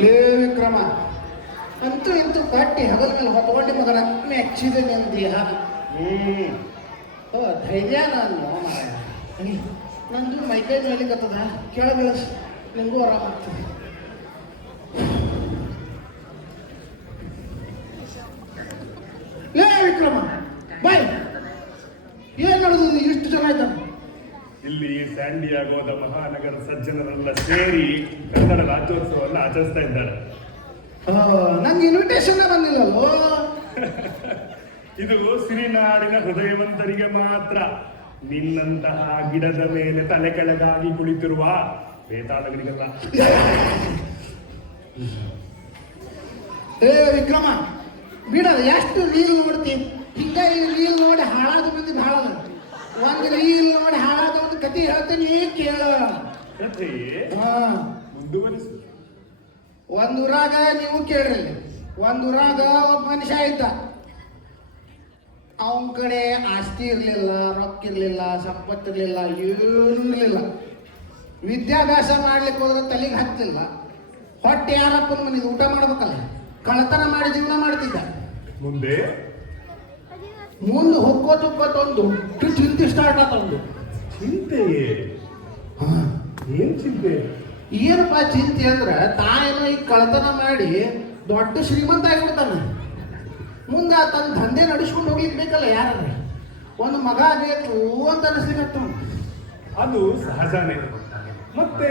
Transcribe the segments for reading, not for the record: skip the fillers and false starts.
ಲೇ ವಿಕ್ರಮ, ಅಂತೂ ಇಂತೂ ಕಟ್ಟಿ ಹಗಲ ಮೇಲೆ ಹೊತ್ಕೊಂಡಿ ಮಗನ ಮೆಚ್ಚಿದೆ ನನ್ನ ದೇಹ. ಓ ಧೈರ್ಯ ನಾನು ನಂದು ಮೈಕೈ ಮೇಲಿಗತ್ತದ ಕೆಳಗಿಳಿಸ್, ನಿಂಗೂ ಆರಾಮ ಆಗ್ತದೆ. ಲೇ ವಿಕ್ರಮ ಬಾಯ್, ಏನ್ ನಡೆದಿದೆ? ಇಷ್ಟು ಜನ ಇದ್ದಾನೆ ಇಲ್ಲಿ. ಸ್ಯಾಂಡಿಯಾಗೋದ ಮಹಾನಗರ ಸಜ್ಜನರೆಲ್ಲ ಸೇರಿ ಕನ್ನಡ ರಾಜ್ಯೋತ್ಸವವನ್ನು ಆಚರಿಸ್ತಾ ಇದ್ದಾರೆ. ನಂಗೆ ಇನ್ವಿಟೇಷನ್ ಬಂದಿಲ್ಲಲ್ಲೋ. ಇದು ಸಿರಿನಾಡಿನ ಹೃದಯವಂತರಿಗೆ ಮಾತ್ರ. ನಿನ್ನಂತಹ ಗಿಡದ ಮೇಲೆ ತಲೆ ಕೆಳಗಾಗಿ ಕುಳಿತಿರುವ ಬೇತಾಳಗಳಿಗೆಲ್ಲ. ಏ ವಿಕ್ರಮ ಬಿಡದ, ಎಷ್ಟು ರೀಲ್ ನೋಡ್ತಿ? ಹಿಂಗ ರೀಲ್ ನೋಡಿ ಹಾಳಾದ ಮಂದಿ ಭಾಳ. ಒಂದು ರೀಲ್ ನೋಡಿ ಹಾಳಾದ ಒಂದು ಕತೆ ಹೇಳ್ತೀನಿ ಕೇಳ. ಮುಂದುವರಿಸು. ಒಂದೂರಾಗ ನೀವು ಕೇಳ್ರಿ, ಒಂದೂರಾಗ ಒಬ್ಬ ಮನುಷ್ಯ ಇದ್ದ. ಅವನ ಕಡೆ ಆಸ್ತಿ ಇರಲಿಲ್ಲ, ರೊಕ್ಕ ಇರಲಿಲ್ಲ, ಸಂಪತ್ತಿರಲಿಲ್ಲ, ಏನೂ ಇರಲಿಲ್ಲ. ವಿದ್ಯಾಭ್ಯಾಸ ಮಾಡ್ಲಿಕ್ಕೆ ಹೋದ್ರೆ ತಲೆಗೆ ಹತ್ತಿಲ್ಲ. ಹೊಟ್ಟೆ ಯಾರಪ್ಪನ ಮನೆಗೆ ಊಟ ಮಾಡ್ಬೇಕಲ್ಲ, ಕಳ್ಳತನ ಮಾಡಿ ಜೀವನ ಮಾಡ್ತಿದ್ದ. ಮುಂದೆ ಹೊಕ್ಕೋತ ಒಂದು ಚಿಂತೆ ಸ್ಟಾರ್ಟ್ ಆತ. ಒಂದು ಚಿಂತೆಯೇ? ಏನ್ ಚಿಂತೆ? ಏನಪ್ಪ ಚಿಂತೆ ಅಂದ್ರೆ, ತಾಯೇನೋ ಈಗ ಕಳ್ಳತನ ಮಾಡಿ ದೊಡ್ಡ ಶ್ರೀಮಂತ ಆಗಿಬಿಡ್ತಾನೆ. ಮುಂದೆ ತನ್ನ ದಂಧೆ ನಡೆಸ್ಕೊಂಡು ಹೋಗ್ಲಿಕ್ಕೆ ಬೇಕಲ್ಲ, ಯಾರು ಒಂದು ಮಗ ಬೇಕು ಅಂತ ಅನಿಸ್ಲಿಕ್ಕೆ. ಅದು ಸಹಜನೇ. ಮತ್ತೆ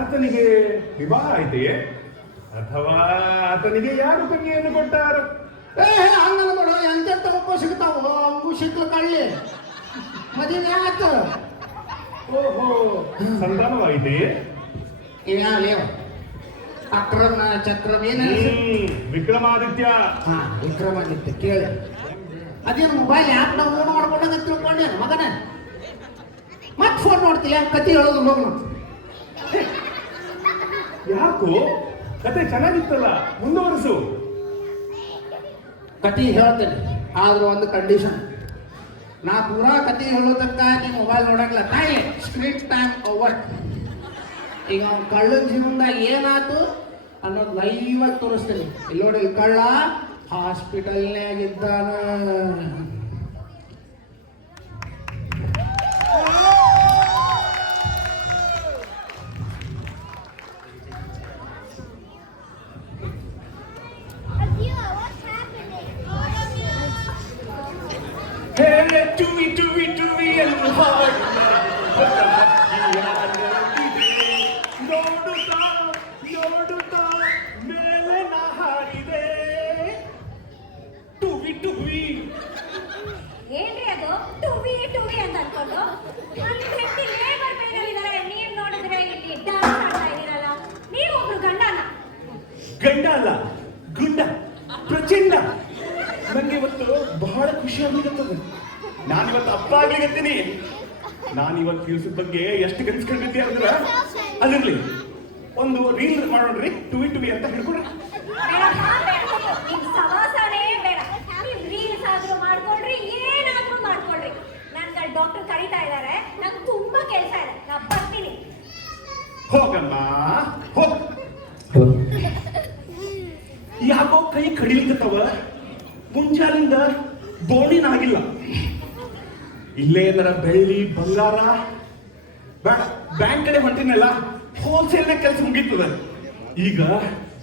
ಆತನಿಗೆ ವಿವಾಹ ಆಯ್ತೆಯೇ? ಅಥವಾ ಆತನಿಗೆ ಯಾರು ಕನ್ಯೆಯನ್ನು ಕೊಟ್ಟಾರು? ಹಂಗಲ್ಲ ನೋಡ, ಎಂತ ಒಬ್ಬ ಸಿಗ್ತಾವ, ಅಂಗು ಸಿಕ್ಲು ಕಳ್ಳಿ ಮದುವೆ ಆಯ್ತು. ಓಹೋ, ಸಂತಾನವಾಯಿತೆಯೇ? ಇವ್ಯಾವ ಅಕ್ರಮ ಚಕ್ರಮ ಏನ? ವಿಕ್ರಮಾದಿತ್ಯ. ಹಾ, ವಿಕ್ರಮಾದಿತ್ಯ ಕೇಳಿ. ಅದೇನು ಮೊಬೈಲ್ ಆ್ಯಪ್ ನಾವು ಓನ್ ಮಾಡ್ಕೊಂಡಾಗ ತಿಳ್ಕೊಂಡೆ ಮಗನ. ಮತ್ತೆ ಫೋನ್ ನೋಡ್ತೀಯ, ಕತಿ ಹೇಳೋದು ಹೋಗಿ. ಯಾಕೋ ಕತೆ ಚೆನ್ನಾಗಿತ್ತಲ್ಲ, ಮುಂದುವರಿಸು. ಕತಿ ಹೇಳ್ತೇನೆ, ಆದ್ರೂ ಒಂದು ಕಂಡೀಷನ್. ನಾ ಪೂರಾ ಕತಿ ಹೇಳೋದಕ್ಕ ನೀವು ಮೊಬೈಲ್ ನೋಡಂಗಿಲ್ಲ. ತಾಯಿ ಸ್ಕ್ರೀನ್ ಟೈಮ್ ಓವರ್. ಈಗ ಕಳ್ಳನ ಜೀವನದಾಗ ಏನಾಯ್ತು ಅನ್ನೋದು ಲೈವಾಗಿ ತೋರಿಸ್ತೀನಿ. ಇಲ್ಲಿ ನೋಡಿ, ಕಳ್ಳ ಹಾಸ್ಪಿಟಲ್ನಾಗಿದ್ದಾನ. ಏನ್ರಿ ಅದು ಟುವಿ ಟುವಿ ಅಂತ ಅನ್ಕೊಂಡು ಒಂದು ಹೆಂಡತಿ ಲೇಬರ್ ಪೇನಲ್ಲಿದ್ದಾರೆ. ನೀವು ನೋಡಿದ್ರೆ ಇಲ್ಲಿ ಡಾನ್ಸ್ ಮಾಡ್ತಾ ಇದ್ದೀರಲ್ಲ, ನೀವು ಒಬ್ರು ಗಂಡನ. ಗಂಡ ಅಲ್ಲ, ಗುಂಡ, ಪ್ರಚಂಡ. ನಂಗೆ ಇವತ್ತು ಬಹಳ ಖುಷಿ ಆಗ್ಲಿಕ್ಕತ್ತದ. ನಾನಿವತ್ತು ಅಪ್ಪ ಆಗ್ಲಿಕತ್ತೀನಿ. ನಾನಿವತ್ತು ದಿವಸದ ಬಗ್ಗೆ ಎಷ್ಟು ಕನ್ಸ್ಕೊಂಡಿದ್ದೆ ಅಂದ್ರೆ, ಅದಿರ್ಲಿ, ಒಂದು ರೀಲ್ ಮಾಡೋಣ್ರಿ, ಟುವಿ ಟುವಿ ಅಂತ ಹೇಳ್ಕೊಡ್ರಿ. ಸವಾಸನೇ ಬೇಡ. ನೀವು ರೀಲ್ಸ್ ಆದ್ರೂ ಮಾಡ್ಕೊಳ್ರಿ, ಏನಾದ್ರೂ ಮಾಡ್ಕೊಳ್ರಿ. ನನ್ಗೆ ಡಾಕ್ಟರ್ ಕರೀತಾ ಇದ್ದಾರೆ, ನಂಗೆ ತುಂಬಾ ಕೆಲಸ ಇದೆ, ನಾ ಬರ್ತೀನಿ. ಹೋಗಮ್ಮ ಹೋಗ್. ಯಾಕೋ ಕೈ ಕಡಿಲಿಕ್ಕತ್ತವ. ಮುಂಜಾನಿಂದ ಬೋಣಿನಾಗಿಲ್ಲ. ಇಲ್ಲೇ ಏನಾರ ಬೆಳ್ಳಿ ಬಂಗಾರ ಬೇಡ, ಬ್ಯಾಂಕ್ ಕಡೆ ಹೊಂಟಿನಲ್ಲ, ಹೋಲ್ಸೇಲ್ನ ಕೆಲಸ ಮುಗೀತದ. ಈಗ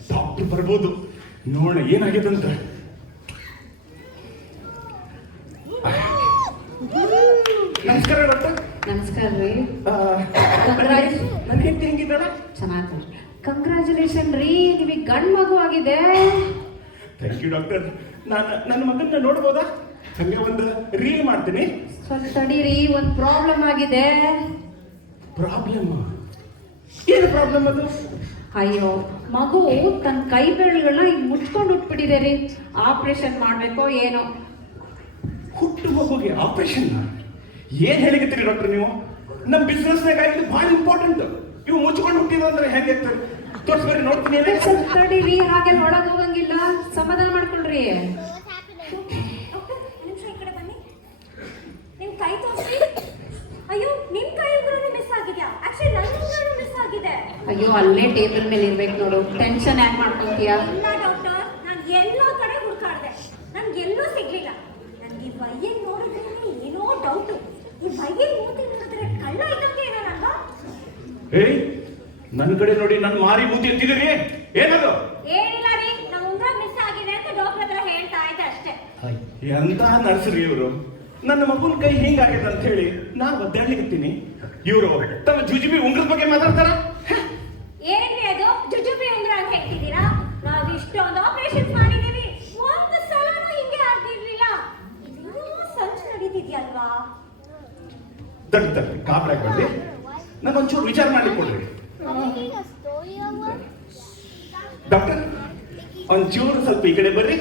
ಡಾಕ್ಟರ್ ಬರ್ಬೋದು, ನೋಡ ಏನಾಗ್ಯದಂತ. ನಮಸ್ಕಾರ ಡಾಕ್ಟರ್. ನಮಸ್ಕಾರ ರೀ. ನನ್ನ ಹೆಂಡತಿ ಹೆಂಗಿದ್ದಾಳ? ಚೆನ್ನಾಗಿ. ಕಂಗ್ರ್ಯಾಚುಲೇಷನ್ ರೀ, ನಿಮಗೆ ಗಂಡು ಮಗು ಆಗಿದೆ. Thank you doctor. ನನ್ನ ಮಗನ್ನ ನೋಡ್ಬೋದಾ? ಹಂಗೆ ಒಂದು ರೀಲ್ ಮಾಡ್ತೀನಿ. ಸ್ವಲ್ಪ ತಡೀರಿ, ಒಂದು ಪ್ರಾಬ್ಲಮ್ ಆಗಿದೆ. ಪ್ರಾಬ್ಲಮ್? ಏನು ಪ್ರಾಬ್ಲಮ್ ಅದು? ಅಯ್ಯೋ, ಮಗು ತನ್ನ ಕೈ ಬೆರಳುಗಳನ್ನ ಈಗ ಮುಚ್ಕೊಂಡು ಹುಟ್ಬಿಟ್ಟಿದೆ ರೀ. ಆಪರೇಷನ್ ಮಾಡಬೇಕೋ ಏನೋ. ಹುಟ್ಟು ಮಗುಗೆ ಆಪರೇಷನ್? ಏನ್ ಹೇಳಿಕತ್ತೀರಿ ಡಾಕ್ಟರ್ ನೀವು? ನಮ್ಮ ಬಿಸ್ನೆಸ್ನಾಗ ಇದು ಭಾಳ ಇಂಪಾರ್ಟೆಂಟ್. ಇವು ಮುಚ್ಕೊಂಡು ಹುಟ್ಟಿದ ಅಂದ್ರೆ ಹೆಂಗೆ ತೋರಿಸ್ಬೇಡಿ, ನೋಡ್ತೀನಿ. ಸ್ವಲ್ಪ ತಡೀರಿ, ಹಾಗೆ ಹೊರಗೆ ಹೋಗಂಗಿಲ್ಲ, ಸಮಾಧಾನ ಮಾಡ್ಕೊಳ್ರಿ. ನಿಮ್ ಕೈ ತೋರಿಸಿ. ಅಯ್ಯೋ, ನಿಮ್ ಕೈ ಮಿಸ್ ಆಗಿದ್ಯಾ? ಆಕ್ಚುಲಿ ನನ್ನ ಮಿಸ್ ಆಗಿದೆ. ಆಗಿದೆ. ಅಯ್ಯೋ ಅಲ್ಲೇ ಟೇಬಲ್ ಮೇಲೆ ಇರ್ಬೇಕು ನೋಡು, ಟೆನ್ಷನ್ ಯಾಕೆ ಮಾಡ್ಕೊಂತೀಯ? ಇಲ್ಲ ಡಾಕ್ಟರ್, ನಾನು ಎಲ್ಲೋ ಕಡೆ ಹುಡುಕಾಡ್ದೆ, ನನ್ಗೆ ಎಲ್ಲೂ ಸಿಗ್ಲಿಲ್ಲ. ನನ್ಗೆ ಈ ಬೈಯನ್ ನೋಡಿದ್ರೆ ಏನೋ ಡೌಟ್. ಈ ಬೈಯನ್ ಮೂತಿ ನೋಡಿದ್ರೆ ಕಳ್ಳ ಇದ್ದಂಗೆ ಏನಲ್ಲ? ಏಯ್, ನನ್ನ ಕಡೆ ನೋಡಿ ನನ್ನ ಮಾರಿ ಮೂತಿ ಎತ್ತಿದಿರಿ, ಏನದು? ಏನಿಲ್ಲ ರೀ, ನಮ್ಮ ಉಂಗ್ರ ಮಿಸ್ ಆಗಿದೆ ಅಂತ ಡಾಕ್ಟರ್ ಹತ್ರ ಹೇಳ್ತಾ ಇದ್ದೆ ಅಷ್ಟೇ. ಎಂತ ನರ್ಸರಿ ಇವರು, ನನ್ನ ಮಗುನ ಕೈ ಹಿಂಗಾಗಿದೆ ಅಂತ ಹೇಳಿ ನಾನು ಒದ್ದಾಡ್ಲಿಕ್ಕಿರ್ತೀನಿ, ಇವರು ತಮ್ಮ ಜುಜುಬಿ ಉಂಗ್ರದ ಬಗ್ಗೆ ಮಾತಾಡ್ತಾರ. ಏನ್ರಿ ಅದು ಜುಜುಬಿ ಉಂಗ್ರ ಅಂತ ಹೇಳ್ತಿದ್ದೀರಾ? ನಾವು ಇಷ್ಟೊಂದು ಆಪರೇಷನ್ ಮಾಡಿದೀವಿ, ಒಂದು ಸಲನೂ ಹಿಂಗೆ ಆಗಿರ್ಲಿಲ್ಲ. ಇನ್ನೂ ಸಂಚು ನಡೀತಿದ್ಯಲ್ವಾ? ತಡ್ರಿ ಕಾಪಾಡಬೇಡ್ರಿ, ನನಗೊಂಚೂರು ವಿಚಾರ ಮಾಡ್ಲಿಕ್ಕೆ ಕೊಡ್ರಿ. ಡಾಕ್ಟರ್, ಒಂಚೂರು ಸ್ವಲ್ಪ ಈ ಕಡೆ ಬರ್ರಿ,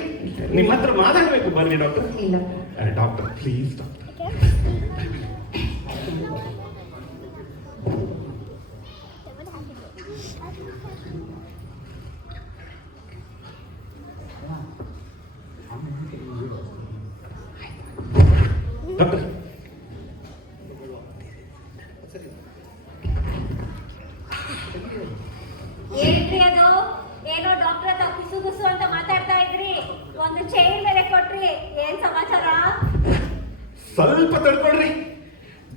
ನಿಮ್ಮ ಹತ್ರ ಮಾತಾಡ್ಬೇಕು. ಬರ್ರಿ ಡಾಕ್ಟರ್. ಇಲ್ಲ ಡಾಕ್ಟರ್ ಪ್ಲೀಸ್ ಡಾಕ್ಟರ್. ಡಾಕ್ಟರ್, ಏನ್ರಿ ಅದು? ಏನೋ ಡಾಕ್ಟರ್ ಹತ್ರ ಕುಸು ಅಂತ ಮಾತಾಡ್ತಾ ಇದ್ರಿ, ಒಂದು ಚೈನ್ ಬೇರೆ ಕೊಟ್ರಿ, ಏನ್ ಸಮಾಚಾರ? ಸ್ವಲ್ಪ ತಡ್ಕೊಳ್ರಿ,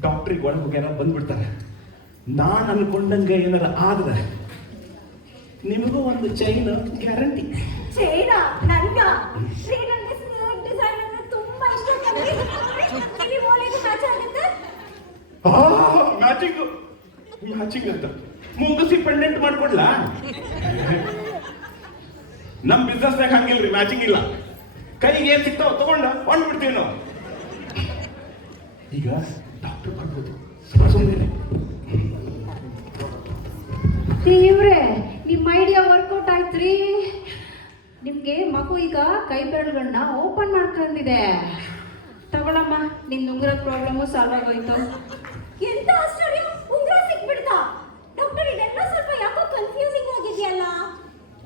ಡಾಕ್ಟ್ರಿಗೆ ಒಳಗೆ ಹೋಗ್ಯಾರ ಬಂದ್ಬಿಡ್ತಾರೆ. ನಾನು ಅನ್ಕೊಂಡಂಗೆ ಏನಾರ ಆದ್ರೆ ನಿಮಗೂ ಒಂದು ಚೈನ್ ಗ್ಯಾರಂಟಿ. ಚೈನಾ? ನನ್ಗ? ರೀ, ನನಗೆ ಸ್ನೇಕ್ ಡಿಸೈನ್ ಅಂದ್ರೆ ತುಂಬಾ ಇಷ್ಟ. ಕಿವಿ ಮೂಲೆಗೆ ಮ್ಯಾಚ್ ಆಗುತ್ತೆ. ಮ್ಯಾಚಿಂಗ್ ಅಂತ ಮುಂಗಸಿ ಪೆಂಡೆಂಟ್ ಮಾಡ್ಕೊಡ್ಲಾ? ನಮ್ ಬಿಸ್ನೆಸ್ನಾಗ ಹಂಗಿಲ್ರಿ, ಮ್ಯಾಚಿಂಗ್ ಇಲ್ಲ. ಕೈಗೆ ಏನ್ ಸಿಗ್ತಾವ ತಗೊಂಡ ಹೊಂಡ್ಬಿಡ್ತೀವಿ ನಾವು. ಈಗ ಡಾಕ್ಟರ್ ಬರ್ಬೋದು, ಸುಮ್ಮನೆ. ದೇವ್ರೆ, ನಿಮ್ಮ ಐಡಿಯಾ ವರ್ಕೌಟ್ ಆಯ್ತ್ರಿ. ನಿಮ್ಗೆ ಮಗು ಈಗ ಕೈ ಬೆರಳುಗಳನ್ನ ಓಪನ್ ಮಾಡ್ಕೊಂಡಿದೆ. ತಗೊಳಮ್ಮ, ನಿನ್ ಉಂಗುರದ ಪ್ರಾಬ್ಲಮು ಸಾಲ್ವ್ ಆಗೋಯ್ತು. ಎಂತ ಆಶ್ಚರ್ಯ, ಉಂಗ್ರ ಸಿಕ್ಬಿಡ್ತಾ? ಡಾಕ್ಟರ್, ಇದೆಲ್ಲ ಸ್ವಲ್ಪ ಯಾಕೋ ಕನ್ಫ್ಯೂಸಿಂಗ್ ಆಗಿದೆಯಲ್ಲ.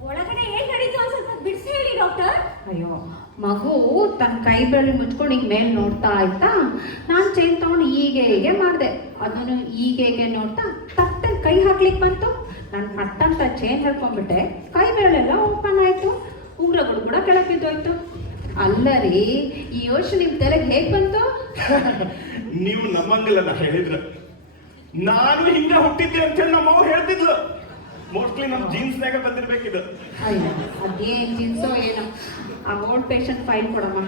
ಒಳಗಡೆ ಏನ್ ನಡೀತು ಅಂತ ಸ್ವಲ್ಪ ಬಿಡಿಸಿ ಹೇಳಿ ಡಾಕ್ಟರ್. ಅಯ್ಯೋ, ಮಗು ತನ್ನ ಕೈ ಬೆರಳು ಮುಚ್ಕೊಂಡು ಈಗ ಮೇಲೆ ನೋಡ್ತಾ ಆಯ್ತಾ, ನಾನು ಚೈನ್ ತಗೊಂಡು ಹೀಗೆ ಮಾಡಿದೆ, ಅದನ್ನು ಹೀಗೆ ನೋಡ್ತಾ ತಟ್ಟಲ್ಲಿ ಕೈ ಹಾಕ್ಲಿಕ್ಕೆ ಬಂತು. ನಾನು ಪಟ್ಟಂತ ಚೈನ್ ಹೇಳ್ಕೊಂಡ್ಬಿಟ್ಟೆ, ಕೈ ಬೆರಳೆಲ್ಲ ಓಪನ್ ಆಯ್ತು, ಉಂಗ್ರಗಳು ಕೂಡ ಕೆಳಗೆ ಬಿದ್ದೋಯ್ತು. ಅಲ್ಲ ರೀ, ಈ ಯೋಚನೆ ನಿಮ್ ತಲೆಗೆ ಹೇಗೆ ಬಂತು? ನೀವು ನಮ್ಮಂಗಿಲ್ಲ ನಾ ಹೇಳಿದ್ರ, ನಾನು ಹಿಂಗ ಹುಟ್ಟಿದ್ದೆ ಅಂತ ಹೇಳಿ ನಮ್ಮ ಅವ್ರು ಹೇಳ್ತಿದ್ಲು. ಮೋಸ್ಟ್ಲಿ ನಮ್ ಜೀನ್ಸ್ನಾಗ ಬಂದಿರ್ಬೇಕಿದ್ದು. ಅಯ್ಯೋ, ಅದೇನ್ ಜೀನ್ಸೋ ಏನೋ. ಆ ಓಲ್ಡ್ ಪೇಷಂಟ್ ಫೈಲ್ ಕೊಡಮ್ಮ.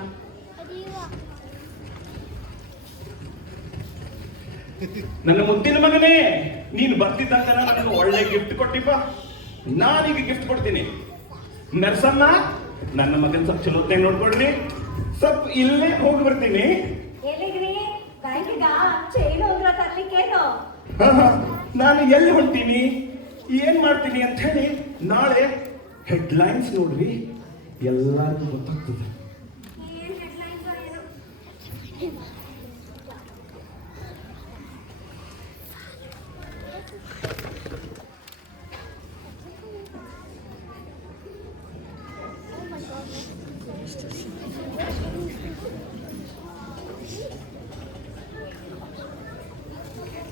ನನ್ನ ಮುದ್ದಿನ ಮಗನೇ, ನೀನು ಬರ್ತಿದ್ದಂಗ ನನಗೆ ಒಳ್ಳೆ ಗಿಫ್ಟ್ ಕೊಟ್ಟಿಪ್ಪ. ನಾನೀಗ ಗಿಫ್ಟ್ ಕೊಡ್ತೀನಿ. ನರ್ಸನ್ನ, ನನ್ನ ಮಗನ್ ಸ್ವಲ್ಪ ಚಲೋತ್ನಾಗ ನೋಡ್ಕೊಡ್ರಿ. ಸ್ವಲ್ಪ ಇಲ್ಲೇ ಹೋಗಿ ಬರ್ತೀನಿ. ಎಲ್ಲಿಗ್ರಿ? ಬ್ಯಾಂಕಿಗ ಚೈನ್ ಉಂಗ್ರ ತರ್ಲಿಕ್ಕೇನು? ನಾನು ಎಲ್ಲಿ ಹೊಂಟೀನಿ, ಏನ್ ಮಾಡ್ತೀನಿ ಅಂತ ಹೇಳಿ ನಾಳೆ ಹೆಡ್ಲೈನ್ಸ್ ನೋಡ್ರಿ, ಎಲ್ಲರಿಗೂ ಗೊತ್ತಾಗ್ತದೆ. ಏನ್ ಹೆಡ್ಲೈನ್ಸ್ ಏನು?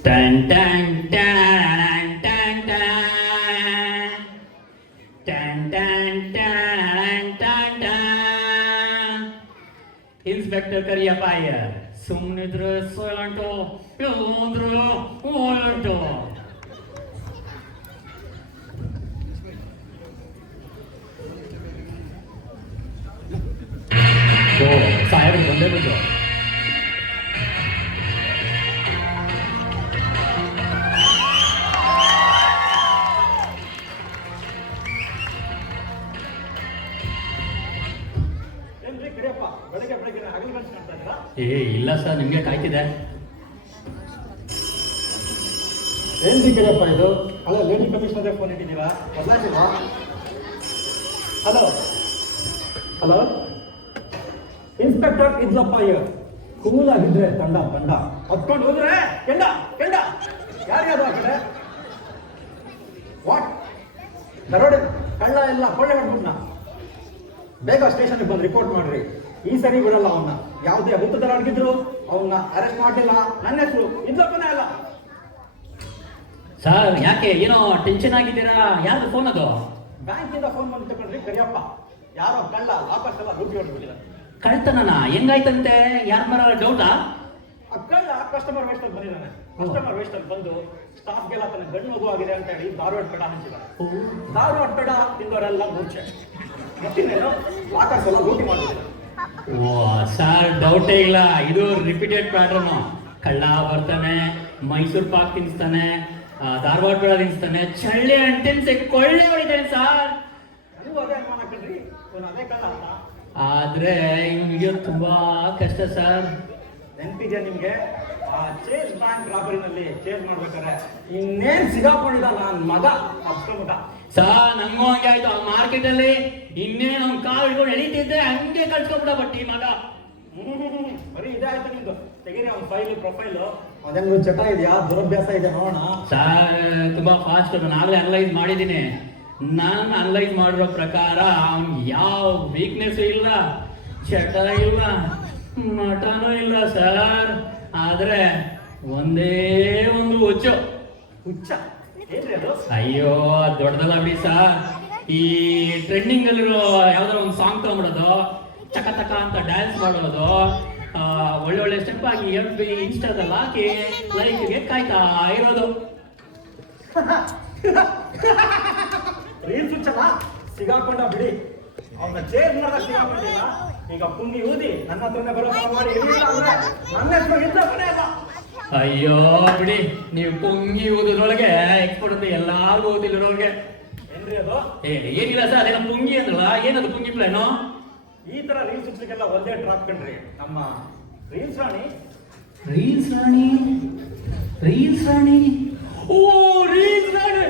Dun dun dun dun dun dun dun dun dun dun. Inspector Karyapaya, ಸುಮ್ಮನಿದ್ರೆ ಸೈಲೆಂಟು, ಇಲ್ಲಂದ್ರೆ ವೈಲೆಂಟು. ಓ, ಸಾಹೇಬ್ರು ಬಂದೇ ಬಿಟ್ಟು. ಏ ಇಲ್ಲ ಸರ್, ನಿಮಗೆ ಕಾಯ್ತಿದೆ. ಏನ್ ಸಿಕ್ಕಿರಪ್ಪ ಇದು? ಅಲ್ಲ, ಲೇಡಿ ಕಮಿಷನರ್ ಫೋನ್ ಇಟ್ಟಿದ್ದೀರಾ? ಬದಲಾಯಿಸಿಲ್ವಾ? ಹಲೋ ಹಲೋ, ಇನ್ಸ್ಪೆಕ್ಟರ್ ಇದ್ಲಪ್ಪ. ಈಗ ಕೂಲ್ ಆಗಿದ್ರೆ ತಂಡ ಹತ್ಕೊಂಡು ಹೋದ್ರೆ ಕೆಂಡ ಯಾರಿಗಾದ್ರು ಆ ಕಡೆ ವಾಟ್ ದರೋಡೆ ಕಳ್ಳ ಎಲ್ಲ ಕೊಳ್ಳೆ ಮಾಡ್ಬಿಟ್ನ. ಬೇಗ ಸ್ಟೇಷನ್ಗೆ ಬಂದು ರಿಪೋರ್ಟ್ ಮಾಡ್ರಿ. ಈ ಸರಿ ಬಿಡಲ್ಲ ಅವನ್ನ. ಯಾವುದೇ ಹುತ್ತು ದರೋಡೆಗಿದ್ರು ಅವನ್ನ ಅರೆಸ್ಟ್ ಮಾಡಲಿಲ್ಲ. ನನ್ನ ಹೆಸರು ಇದ್ಲಪ್ಪನೇ ಅಲ್ಲ. ಸರ್ ಯಾಕೆ ಏನೋ ಟೆನ್ಷನ್ ಆಗಿದ್ದೀರಾ? ಯಾರ್ದು ಫೋನ್ ಅದು? ಬ್ಯಾಂಕಿಂದ ಫೋನ್ ಬಂದು ತಗೊಂಡ್ರಿ ಕರಿಯಪ್ಪ, ಯಾರೋ ಕಳ್ಳ ಲಾಕರ್ಸ್ ಎಲ್ಲ ರೂಪಿ ಹೊಡ್ಬಿಟ್ಟಿದ್ದಾರೆ. ಕಳ್ತನನ ಹೆಂಗಾಯ್ತಂತೆ? ಯಾರ ಮರ ಡೌಟಾ? ಆ ಕಳ್ಳ ಕಸ್ಟಮರ್ ವೇಸ್ಟ್ ಅಲ್ಲಿ ಬಂದಿದ್ದಾನೆ. ಕಸ್ಟಮರ್ ವೇಸ್ಟ್ ಅಲ್ಲಿ ಬಂದು ಸ್ಟಾಫ್ಗೆಲ್ಲ ತನ್ನ ಗಂಡು ಮಗು ಆಗಿದೆ ಅಂತ ಹೇಳಿ ಧಾರವಾಡ ಪೇಡ ಹಂಚಿದ್ದಾರೆ. ಧಾರವಾಡ ಪೇಡ ತಿಂದವರೆಲ್ಲ ಮೂರ್ಛೆ. ಮತ್ತಿನ್ನೇನು ಲಾಕರ್ಸ್ ಎಲ್ಲ ರೂಪಿ ಮಾಡಿದ್ದಾರೆ. ಓ ಸರ್ ಡೌಟೇ ಇಲ್ಲ, ಇದು ರಿಪೀಟೆಡ್ ಪ್ಯಾಟರ್ನು. ಕಳ್ಳ ಬರ್ತಾನೆ, ಮೈಸೂರು ಪಾಕ್ ತಿನ್ನಿಸ್ತಾನೆ, ಧಾರವಾಡ ಪೇಡ ತಿನ್ನಿಸ್ತಾನೆ, ಚಳ್ಳೆ ಹಣ್ಣು ತಿನ್ಸಿ ಕೊಳ್ಳೆ ಹೊಡಿತಾನೆ ಸರ್. ನೀವು ಅದೇ ಅನುಮಾನ ಹಾಕಿದ್ರಿ, ಇವನು ಅದೇ ಕಳ್ಳ ಅಂತ. ಆದ್ರೆ ಇವ್ನು ಹಿಡಿಯೋದು ತುಂಬಾ ಕಷ್ಟ ಸರ್. ನೆನಪಿದೆ ನಿಮ್ಗೆ ಆ ಚೇಸ್ ಬ್ಯಾಂಕ್ ರಾಬರಿನಲ್ಲಿ ಚೇಸ್ ಮಾಡ್ಬೇಕಾರೆ ಇನ್ನೇನ್ ಸಿಗಾಕೊಂಡಿದ್ದ ನನ್ನ ಮಗ ಅಷ್ಟಮುಟ. ಸರ್ ನಂಗೂ ಹಂಗೆ ಆಯ್ತು. ಆ ಮಾರ್ಕೆಟ್ ಅಲ್ಲಿ ಇನ್ನೇನು ಅವ್ನ ಕಾಲು ಹಿಡ್ಕೊಂಡು ಎಳಿತಿದ್ದೆ, ಹಂಗೆ ಕಳ್ಸ್ಕೊಬಿಡ ಬಟ್ಟಿ ಮಗ. ಬರೀ ಇದೇ ಆಯ್ತು ನಿಮ್ದು. ತೆಗೀರಿ ಅವ್ನ ಫೈಲ್ ಪ್ರೊಫೈಲು. ಅದೇನು ಚಟ ಇದೆಯಾ, ದುರಭ್ಯಾಸ ಇದೆ ನೋಡೋಣ. ಸರ್ ತುಂಬಾ ಫಾಸ್ಟ್, ನಾನು ಆಗಲೇ ಅನಲೈಸ್ ಮಾಡಿದ್ದೀನಿ. ನಾನು ಅನಲೈಸ್ ಮಾಡಿರೋ ಪ್ರಕಾರ ಅವ್ನ್ ಯಾವ ವೀಕ್ನೆಸ್ ಇಲ್ಲ, ಚಟ ಇಲ್ಲ, ಮಟನೂ ಇಲ್ಲ ಸರ್. ಆದ್ರೆ ಒಂದೇ ಒಂದು ಹುಚ್ಚು. ಹುಚ್ಚ ಏನ್ರಿ ಅದು? ಅಯ್ಯೋ ದೊಡ್ಡದಲ್ಲ ಬಿಡಿ ಸರ್. ಈ ಟ್ರೆಂಡಿಂಗ್ ಅಲ್ಲಿರೋ ಯಾವ್ದಾರ ಒಂದು ಸಾಂಗ್ ತಗೊಂಡ್ಬಿಡೋದು, ಚಕ ಚಕ ಅಂತ ಡ್ಯಾನ್ಸ್ ಮಾಡೋದು, ಒಳ್ಳೊಳ್ಳೆ ಸ್ಟೆಪ್ ಆಗಿ FB ಇನ್ಸ್ಟಾದಲ್ಲಿ ಹಾಕಿ ಲೈಕ್ಗೆ ಕಾಯ್ತಾ ಇರೋದು. ರೀಲ್ಸ್ ಹುಚ್ಚಲ್ಲ, ಸಿಗಾಕೊಂಡ ಬಿಡಿ. ಅವನ ಚೇಂಜ್ ಮಾಡ್ದಾಗ ಸಿಗಾಕೊಂಡಿಲ್ಲ. ಈಗ ಪುಂಗಿ ಊದಿ ನನ್ನ ಹತ್ರನೇ ಬರೋ ತರ ಮಾಡಿ ಇರ್ಲಿಲ್ಲ ಅಂದ್ರೆ ನನ್ನ ಹೆಸರು ಇಲ್ಲ ಮನೆ ಅಲ್ಲ. ಅಯ್ಯೋ ಬಿಡಿ, ನೀವು ಪುಂಗಿ ಊದಿದ್ರೊಳಗೆ ಎಕ್ಸ್ಪೋರ್ಟ್ ಅಂತ ಎಲ್ಲಾರ್ಗು ಓದಿಲ್ಲರೊಳಗೆ. ಏನ್ರಿ ಅದು? ಏನಿಲ್ಲ ಸರ್, ಅದೇನೋ ಪುಂಗಿ ಅಂದ್ರಲ್ಲ, ಏನದು ಪುಂಗಿ ಪ್ಲಾನು? ಈ ತರ ರೀಲ್ಸ್ ಹುಚ್ಚಲಿಗೆಲ್ಲ ಒಂದೇ ಡ್ರಾಪ್ ಕಂಡ್ರಿ ನಮ್ಮ ರೀಲ್ಸ್ ರಾಣಿ. ರೀಲ್ಸ್ ರಾಣಿ, ರೀಲ್ಸ್ ರಾಣಿ, ಓ ರೀಲ್ಸ್ ರಾಣಿ.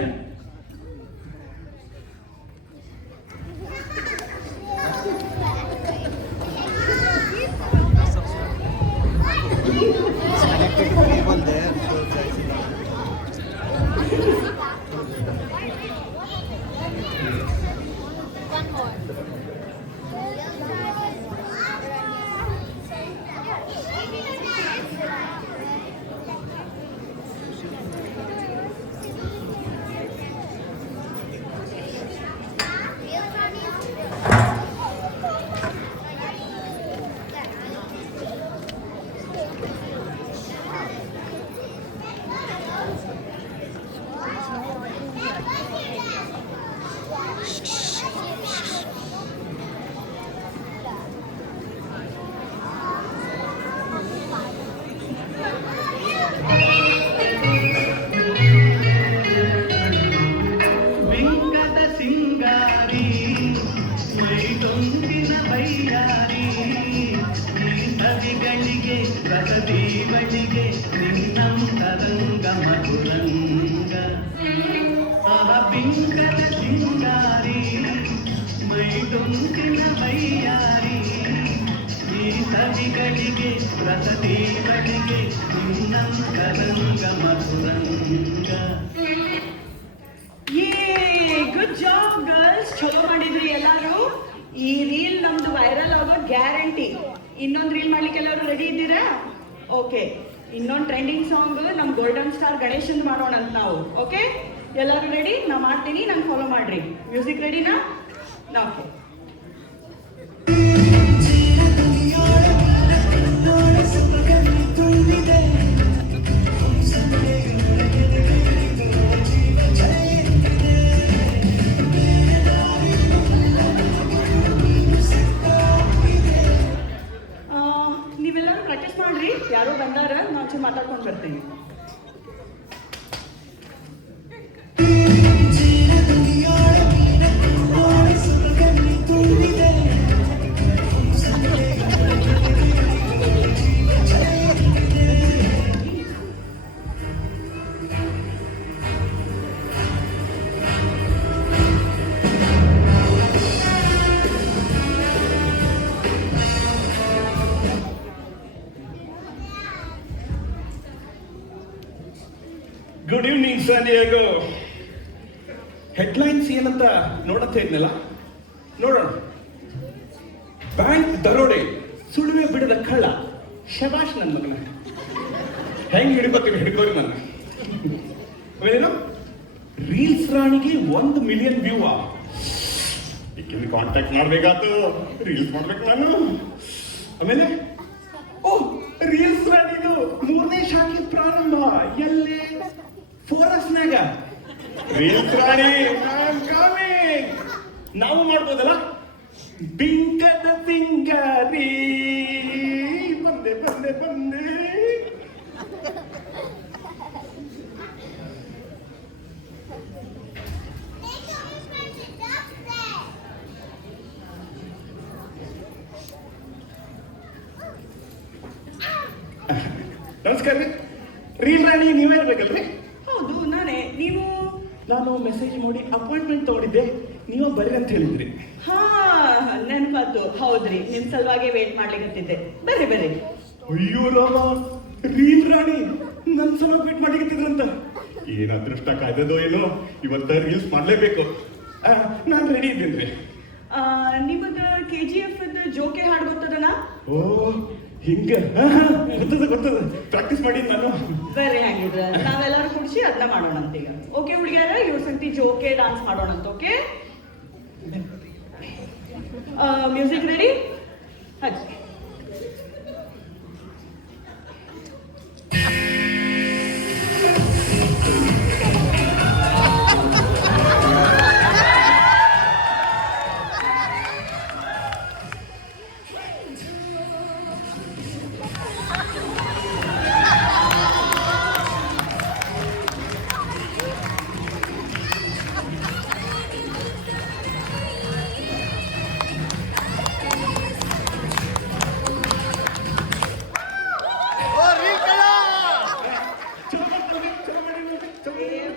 ಗುಡ್ ಜಾಬ್ ಗರ್ಲ್ಸ್, ಚಲೋ ಮಾಡಿದ್ರಿ ಎಲ್ಲಾರು. ಈ ರೀಲ್ ನಮ್ದು ವೈರಲ್ ಆಗೋ ಗ್ಯಾರಂಟಿ. ಇನ್ನೊಂದು ರೀಲ್ ಮಾಡ್ಲಿಕ್ಕೆ ಎಲ್ಲರೂ ರೆಡಿ ಇದ್ದೀರಾ? ಓಕೆ, ಇನ್ನೊಂದು ಟ್ರೆಂಡಿಂಗ್ ಸಾಂಗ್ ನಮ್ ಗೋಲ್ಡನ್ ಸ್ಟಾರ್ ಗಣೇಶನ್ ಮಾಡೋಣ ಅಂತ ನಾವು. ಓಕೆ, ಎಲ್ಲರೂ ರೆಡಿ? ನಾ ಮಾಡ್ತೀನಿ, ನಂಗೆ ಫಾಲೋ ಮಾಡ್ರಿ. ಮ್ಯೂಸಿಕ್ ರೆಡಿನಾ? ಓಕೆ. ನೀವೆಲ್ಲರೂ ಪ್ರಾಕ್ಟೀಸ್ ಮಾಡ್ರಿ. ಯಾರೋ ಬಂದಾರ, ನಾನು ಮಾತಾಡ್ಕೊಂಡು ಬರ್ತೀನಿ. Good evening ಸ್ಯಾನಿಯಾಗೋ. ಹೆಡ್ಲೈನ್ಸ್ ಏನಂತ ನೋಡತ್ತೆ ಇದ್ನಲ್ಲ, ನೋಡೋಣ. ಬ್ಯಾಂಕ್ ದರೋಡೆ, ಸುಳಿವೆ ಬಿಡದ ಕಳ್ಳ. ಶಬಾಷ್ ನನ್ನ ಮಗನ, ಹೆಂಗ್ ಹಿಡಿಬೇಕು ಹಿಡ್ಕೋರಿ ನನ್ನ. ಆಮೇಲೇನು ರೀಲ್ಸ್ ರಾಣಿಗೆ 1 ಮಿಲಿಯನ್ ವ್ಯೂ ಈಗಿನ ಕಾಂಟ್ಯಾಕ್ಟ್ ಮಾಡ್ಬೇಕಾತು, ರೀಲ್ಸ್ ಮಾಡ್ಬೇಕು ನಾನು. ಆಮೇಲೆ ಓ ರೀಲ್ಸ್ ರಾಣಿದು 3ನೇ ಶಾಖೆ ಪ್ರಾರಂಭ ಎಲ್ಲಿ? ಫೋರಸ್ನಾಗ. ರೀಲ್ಸ್ ರಾಣಿ ಕಮಿಂಗ್. ನಾವು ಮಾಡ್ಬೋದಲ್ಲ? ಬಿಂಕದ ಸಿಂಗಾರಿ ಬಂದೆ ಬಂದೆ ಬಂದೆ. ನಮಸ್ಕಾರ ರೀ. ರೀಲ್ ರಾಣಿ ನೀವೇ ಇರ್ಬೇಕಲ್ರಿ? ಹೌದು ನಾನೇ. ನೀವು? ನಾನು ಮೆಸೇಜ್ ಮಾಡಿ ಅಪಾಯಿಂಟ್ಮೆಂಟ್ ತಗೊಂಡಿದ್ದೆ, ನೀವು ಬರ್ರಿ ಅಂತ ಹೇಳಿದ್ರಿ. ಹಾ ನೆನಪಾತು. ಹೌದ್ರಿ, ನಿಮ್ ಸಲುವಾಗಿ ವೇಟ್ ಮಾಡ್ಲಿಕತ್ತಿದ್ದೆ. ಬರ್ರಿ ಬರ್ರಿ. ಅಯ್ಯೋ ರಾಮ, ರೀಲ್ ರಾಣಿ ನನ್ ಸಲ ವೇಟ್ ಮಾಡ್ಲಿಕತ್ತಿದ್ರಂತ. ಏನ್ ಅದೃಷ್ಟ ಕಾಯ್ದದೋ ಏನೋ, ಇವತ್ತ ರೀಲ್ಸ್ ಮಾಡ್ಲೇಬೇಕು. ನಾನು ರೆಡಿ ಇದ್ದೇನ್ರಿ. ನಿಮಗ KGF ಜೋಕೆ ಹಾಡು ಗೊತ್ತದನ? ಓ ಹಿಂಗ ಗೊತ್ತದ ಪ್ರಾಕ್ಟೀಸ್ ಮಾಡಿ ನಾನು. ಬರ್ರಿ ಹಂಗಿದ್ರ ನಾವೆಲ್ಲರೂ ಕುಡಿಸಿ ಅದನ್ನ ಮಾಡೋಣ ಅಂತ ಈಗ. ಓಕೆ ಹುಡುಗಿಯರ, ಇವ್ರ ಸಂತಿ ಜೋಕೆ ಡಾನ್ಸ್ ಮಾಡೋಣ ಅಂತ. Okay, music ready? ಹಚ್ಚಿ.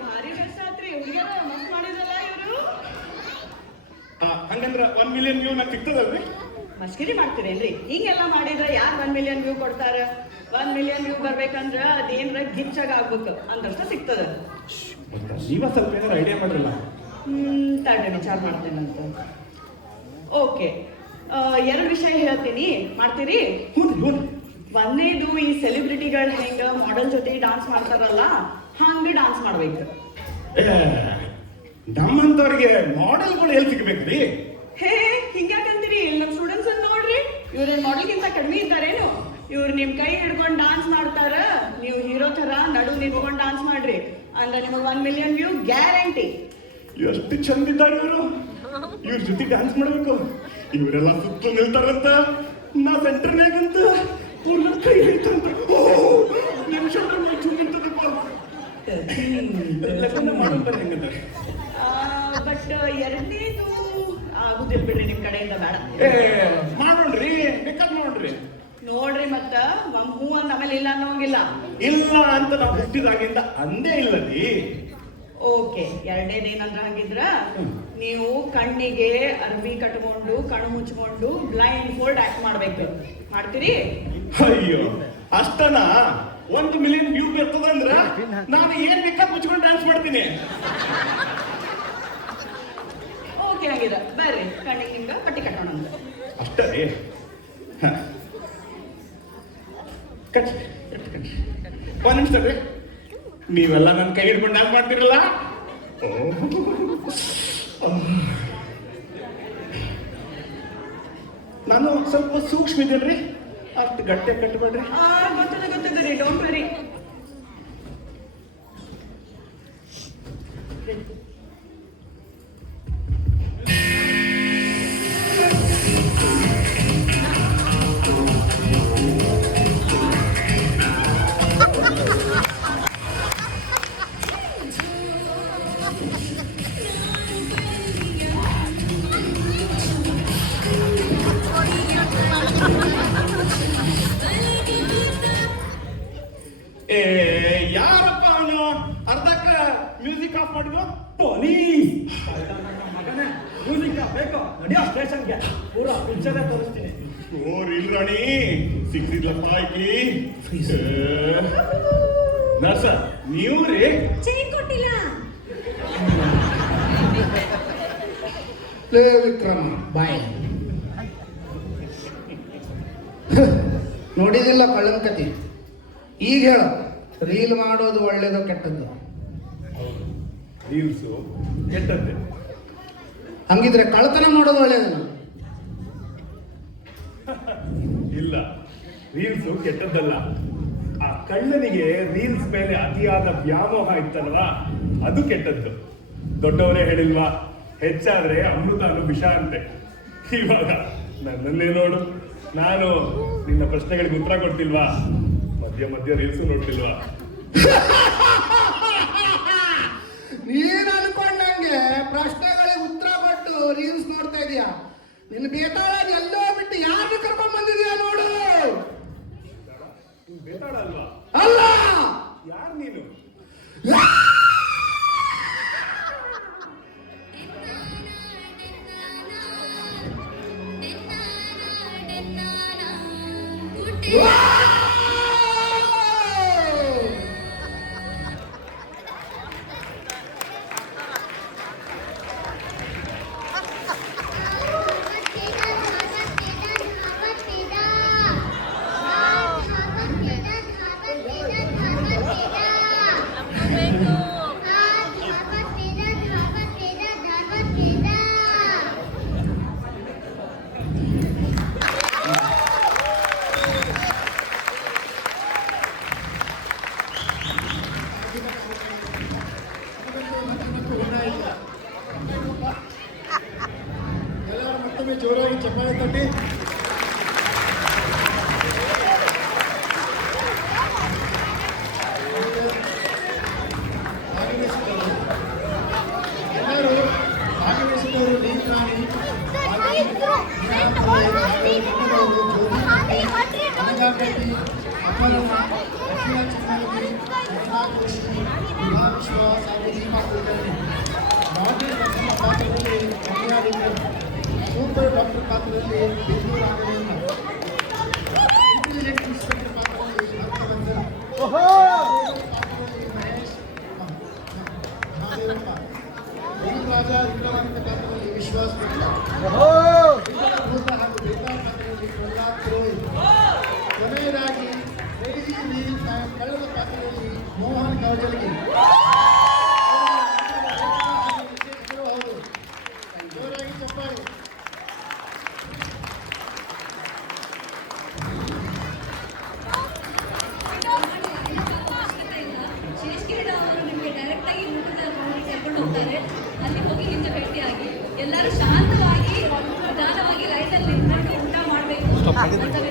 ಭಾರಿ ಬೆಸ್ಟ್ ಆತ್ರಿ ಹುಡುಗಿಯರ, ಮಸ್ತ್ ಮಾಡಿದ್ರಲ್ಲ ಇವರು. ಹಂಗಂದ್ರ 1 ಮಿಲಿಯನ್ ವ್ಯೂ ನಂಗೆ ಸಿಗ್ತದಲ್ರಿ? ಮಸ್ಕಿರಿ ಮಾಡ್ತೀರೇನ್ರಿ? ಹಿಂಗೆಲ್ಲ ಮಾಡಿದ್ರೆ ಯಾರು 1 ಮಿಲಿಯನ್ ವ್ಯೂ ಕೊಡ್ತಾರ? 1 ಮಿಲಿಯನ್ ವ್ಯೂ ಬರ್ಬೇಕಂದ್ರ ಅದೇನ್ರ ಗಿಚ್ಚಾಗ ಆಗ್ಬೇಕು ಅಂದಷ್ಟ ಸಿಗ್ತದ. ನೀವ ಸ್ವಲ್ಪ ಏನಾರು ಐಡಿಯಾ ಮಾಡ್ರಲ್ಲ. ತಡ್ರಿ ವಿಚಾರ ಮಾಡ್ತೇನಂತ. ಓಕೆ, 2 ವಿಷಯ ಹೇಳ್ತೀನಿ, ಮಾಡ್ತೀರಿ? ಹ್ಞೂ. ಒಂದೇದು, ಈ ಸೆಲೆಬ್ರಿಟಿಗಳು ಹೆಂಗ ಮಾಡೆಲ್ ಜೊತೆ ಡಾನ್ಸ್ ಮಾಡ್ತಾರಲ್ಲ ಹಂಗ ಡಾನ್ಸ್ ಮಾಡ್ಬೇಕು. ನಮ್ಮಂತವ್ರಿಗೆ ಮಾಡೆಲ್ಗಳು ಎಲ್ಲಿ ಸಿಗ್ಬೇಕ್ರಿ? ಹೇ ಹಿಂಗ್ಯಾಕಂತೀರಿ? ನಮ್ಮ ಸ್ಟೂಡೆಂಟ್ಸ್ ನೋಡ್ರಿ, ಇವ್ರೇನ್ ಮಾಡೆಲ್ಗಿಂತ ಕಡಿಮೆ ಇದ್ದಾರೇನು? ಇವ್ರು ನಿಮ್ ಕೈ ಹಿಡ್ಕೊಂಡು ಡಾನ್ಸ್ ಮಾಡ್ತಾರ, ನೀವು ಹೀರೋ ತರ ನಡು ನಿಂತ್ಕೊಂಡು ಡಾನ್ಸ್ ಮಾಡ್ರಿ ಅಂದ್ರೆ ನಿಮಗೆ 1 ಮಿಲಿಯನ್ ವ್ಯೂ ಗ್ಯಾರಂಟಿ. ಎಷ್ಟು ಚಂದ ಇದ್ದಾರೆ ಇವರು, ಇವ್ರ ಜೊತೆ ಡ್ಯಾನ್ಸ್ ಮಾಡ್ಬೇಕು. ಇವರೆಲ್ಲ ಸುತ್ತ ನಿಲ್ತಾರಂತ, ನಾ ಸೆಂಟರ್ನಾಗಂತ ಇವ್ರನ್ನ ಕೈ ಹಿಡಿತಂತ. ನಿಮಿಷ ಮಾಡೋದು ಹೆಂಗಂತ. ಬಟ್ ಎರಡನೇದು ಆಗುದಿಲ್ಲ ಬಿಡ್ರಿ, ನಿಮ್ ಕಡೆಯಿಂದ ಬೇಡ. ಮಾಡೋಣ್ರಿ, ಬೇಕಾದ್ ನೋಡ್ರಿ. ನೋಡ್ರಿ ಮತ್ತ ಹೂ ಅಂದ ಆಮೇಲೆ ಇಲ್ಲ ಅನ್ನೋಂಗಿಲ್ಲ. ಇಲ್ಲ ಅಂತ ನಾವು ಹುಟ್ಟಿದಾಗಿಂದ ಅಂದೇ ಇಲ್ಲದಿ. ಓಕೆ, ಎರಡನೇದೇನಂದ್ರ ಹಂಗಿದ್ರ ನೀವು ಕಣ್ಣಿಗೆ ಅರ್ಬಿ ಕಟ್ಕೊಂಡು ಕಣ್ಣು ಮುಚ್ಕೊಂಡು ಬ್ಲೈಂಡ್ ಫೋಲ್ಡ್ ಆಕ್ಟ್ ಮಾಡ್ಬೇಕು. ಮಾಡ್ತೀರಿ? ಅಯ್ಯೋ ಅಷ್ಟನಾ? 1 ಮಿಲಿಯನ್ ವ್ಯೂ ಬರ್ತದಂದ್ರ ನಾನು ಏನ್ ಬೇಕಾದ್ ಮುಚ್ಕೊಂಡು ಡ್ಯಾನ್ಸ್ ಮಾಡ್ತೀನಿ. ಓಕೆ ಹಂಗಿದ, ಬರ್ರಿ ಕಣ್ಣಿಗೆ ನಿಮ್ಗ ಪಟ್ಟಿ ಕಟ್ಟೋಣ ಅಂತ. ಅಷ್ಟೇ ರೀ. ಒಂದ್ ನಿಮಿಷ ರೀ, ನೀವೆಲ್ಲ ನನ್ನ ಕೈ ಹಿಡ್ಕೊಂಡು ಡ್ಯಾನ್ಸ್ ಮಾಡ್ತಿರಲ್ಲ. ನಾನು ಸ್ವಲ್ಪ ಸೂಕ್ಷ್ಮ ಇದ್ದೇನ್ರಿ, ಅಷ್ಟು ಗಟ್ಟೆ ಕಟ್ಟಬೇಡ್ರಿ. ಗೊತ್ತದ ರೀ, ಡೋಂಟ್ ವರಿ. ಯಾರಪ್ಪ ಅವನು ಅರ್ಧಕ್ಕ ಮ್ಯೂಸಿಕ್ ಆಫ್ ಮಾಡಿದ್ರು? ಮಗನೇ ಮ್ಯೂಸಿಕ್ ಬೇಕು ನಡಿಯೋ ಸ್ಟೇಷನ್ಗೆ, ಪೂರಾ ಪಿಕ್ಚರೇ ತೋರಿಸ್ತೀನಿ. ಓ ರೀಲ್ ರಾಣಿ ಸಿಕ್ಸಿದ್ಲಪ್ಪ ಆಯ್ಕಿ. ನರ್ಸ ನೀವು ರೀ? ಚೈನ್ ಕೊಟ್ಟಿಲ್ಲ. ಲೇ ವಿಕ್ರಮ ಬಾಯ್. ನೋಡಿದಿಲ್ಲ ಕಳ್ಳನ ಕತಿ. ಈಗ ಹೇಳು, ರೀಲ್ ಮಾಡೋದು ಒಳ್ಳೇದೋ ಕೆಟ್ಟದ್ದು? ರೀಲ್ಸು ಕೆಟ್ಟದ್ದೆ. ಹಂಗಿದ್ರೆ ಕಳ್ತನ ಮಾಡೋದು ಒಳ್ಳೇದೇನು? ಇಲ್ಲ, ರೀಲ್ಸು ಕೆಟ್ಟದ್ದಲ್ಲ. ಆ ಕಳ್ಳನಿಗೆ ರೀಲ್ಸ್ ಮೇಲೆ ಅತಿಯಾದ ವ್ಯಾಮೋಹ ಇತ್ತಲ್ವಾ, ಅದು ಕೆಟ್ಟದ್ದು. ದೊಡ್ಡವರೇ ಹೇಳಿಲ್ವಾ, ಹೆಚ್ಚಾದ್ರೆ ಅಮೃತ ಅನ್ನೋ ವಿಷ ಅಂತೆ. ಇವಾಗ ನನ್ನನ್ನೇ ನೋಡು, ನಾನು ನಿನ್ನ ಪ್ರಶ್ನೆಗಳಿಗೆ ಉತ್ತರ ಕೊಡ್ತಿಲ್ವಾ, ಮಧ್ಯ ಮಧ್ಯ ರೀಲ್ಸು ನೋಡ್ತಿಲ್ವಾ? ನೀನ್ ಅನ್ಕೊಂಡಂಗೆ ಪ್ರಶ್ನೆಗಳಿಗೆ ಉತ್ತರ ಕೊಟ್ಟು ರೀಲ್ಸ್ ನೋಡ್ತಾ ಇದೀಯಾ? ನಿನ್ನ ಬೇತಾಳಾಗಿ ಎಲ್ಲೋ ಬಿಟ್ಟು ಯಾರನ್ನ ಕರ್ಕೊಂಡ್ ಬಂದಿದ್ಯಾ ನೋಡು. ನೀನ್ ಬೇತಾಳ ಅಲ್ವಾ? ಅಲ್ಲ, ಯಾರು ನೀನು? ಎಲ್ಲರೂ ಮತ್ತೊಮ್ಮೆ ಜೋರಾಗಿ ಚಪ್ಪಾಳೆ ತಟ್ಟಿ. ಎಲ್ಲರೂ ಭಾಗವಹಿಸಿದವರು ನೇತ್ರಾಣಿ, ಅನಗಾಪತಿ, ಅಪರ್ಣ, ದಕ್ಷಿಣ ಚಿತ್ರವತಿ, ಕರುಣಾಕೃಷ್ಣ, ಮಹಾವಿಶ್ವಾಸ ಹಾಗೂ ದೀಪಾ ಕುಲಕರ್ಣಿ. ಮಾಜಿ ಪ್ರಥಮ ಪಾತ್ರದಲ್ಲಿ ಕನ್ಯಾಡಿಗರು, ಸೂಪರ್ ಡಾಕ್ಟರ್ ಪಾತ್ರದಲ್ಲಿ ಬಿಂದು ರಾಘವೇಂದ್ರ, ಇಂಟೆಲಿಜೆಂಟ್ ಇನ್ಸ್ಪೆಕ್ಟರ್ ಪಾತ್ರದಲ್ಲಿ ಹರ್ಷವರ್ಧನ್, ಪಾತ್ರದಲ್ಲಿ ಮಹೇಶ್ ಮಹಾದೇವಪ್ಪ, ರಾಜ ವಿಕ್ರಮಾದಿತ್ಯ ಪಾತ್ರದಲ್ಲಿ ವಿಶ್ವಾಸ್ ಮಿತ್ರ, ಭೂತ ಹಾಗೂ ಬೇತಾಳ ಪಾತ್ರದಲ್ಲಿ ಪ್ರಹ್ಲಾದ್ ಪುರೋಹಿತ್, ಕೊನೆಯದಾಗಿ ಕಳ್ಳದ ಪಾತ್ರದಲ್ಲಿ ಮೋಹನ್ ಕವಜಲಗಿ. ಹೌದು, ಜೋರಾಗಿ ಚಪ್ಪಾಳೆ. ಶೇಷಕಿರಣ ಅವರು ನಿಮಗೆ ಡೈರೆಕ್ಟ್ ಆಗಿ ಊಟದ ಕರ್ಕೊಂಡು ಹೋಗ್ತಾರೆ. ಅಲ್ಲಿ ಹೋಗಿ ನಿಂತು ಭೇಟಿಯಾಗಿ ಎಲ್ಲರೂ ಶಾಂತವಾಗಿ ನಿಧಾನವಾಗಿ ಲೈಟಲ್ಲಿ ನಿಂತ್ಕೊಂಡು ಊಟ ಮಾಡಬೇಕು ಅಂತ